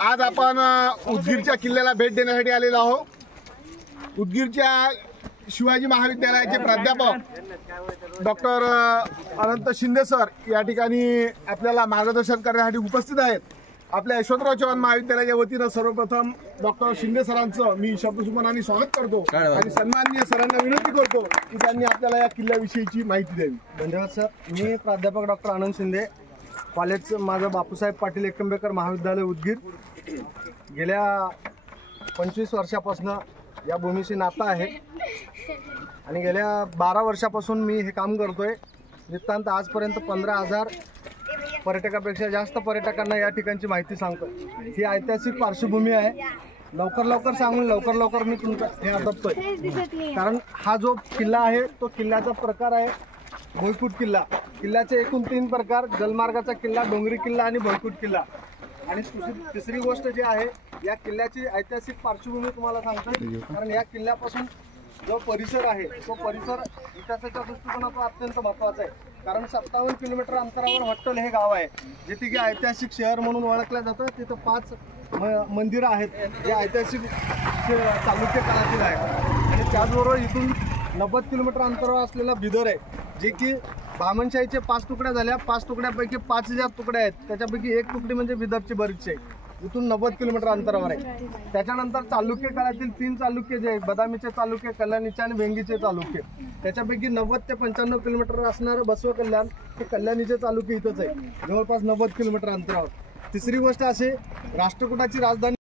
आज आपण उदगीरच्या किल्ल्याला भेट देण्यासाठी आलेलो आहोत। उदगीरच्या शिवाजी महाविद्यालयाचे प्राध्यापक डॉक्टर अनंत शिंदे सर या ठिकाणी आपल्याला मार्गदर्शन करण्यासाठी उपस्थित आहेत। आपल्या यशवंतराव चव्हाण महाविद्यालयाच्या वतीने सर्वप्रथम डॉक्टर शिंदे सरांचं मी शब्दसुमनाने स्वागत करतो आणि सन्माननीय सरांना विनंती करतो की त्यांनी आपल्याला या किल्ल्याविषयीची माहिती द्यावी। धन्यवाद सर। मी प्राध्यापक डॉक्टर आनंद शिंदे, कॉलेज माझं बापूसाहेब पाटील एकंबेकर महाविद्यालय उदगीर। गेल्या 25 वर्षापासून या भूमीशी नातं आहे आणि गेल्या 12 वर्षापासून मी हे काम करतोय। नितांत आजपर्यंत 15,000 पर्यटकापेक्षा जास्त पर्यटकांना या ठिकाणची माहिती सांगतो। ही ऐतिहासिक पार्श्वभूमी आहे। लवकर सांगून लवकर मी तुमचा हे आटपतोय, कारण हा जो किल्ला आहे तो किल्ल्याचा प्रकार आहे भोईकुट किल्ला। किल्ल्याचे एकूण 3 प्रकार, जलमार्गाचा किल्ला, डोंगरी किल्ला आणि भोईकुट किल्ला। आणि तिसरी गोष्ट जी आहे, या किल्ल्याची ऐतिहासिक पार्श्वभूमी तुम्हाला सांगतोय, कारण या किल्ल्यापासून जो परिसर आहे तो परिसर इतिहासाच्या दृष्टिकोनातून अत्यंत महत्त्वाचा आहे। कारण 57 किलोमीटर अंतरावर हट्टल हे गाव आहे, जिथे की ऐतिहासिक शहर म्हणून ओळखलं जातं। तिथं 5 मंदिरं आहेत जे ऐतिहासिक चालुक्य काळातील आहेत। आणि त्याचबरोबर इथून 90 किलोमीटर अंतरावर असलेला बिदर आहे, जे की बामणशाहीचे 5 तुकड्या झाल्या। 5 तुकड्यापैकी 5,000 तुकड्या आहेत, त्याच्यापैकी 1 तुकडी म्हणजे बिदरची बरीचशी आहे, इथून 90 किलोमीटर अंतरावर आहे। त्याच्यानंतर चालुक्य काळातील 3 चालुक्य जे बदामीचे चालुक्य, कल्याणीचे आणि वेंगीचे चालुक्य, त्याच्यापैकी 90 ते 95 किलोमीटर असणारं बसव कल्याण हे कल्याणीचे चालुक्य इथंच आहे, जवळपास 90 किलोमीटर अंतरावर। तिसरी गोष्ट अशी, राष्ट्रकुटाची राजधानी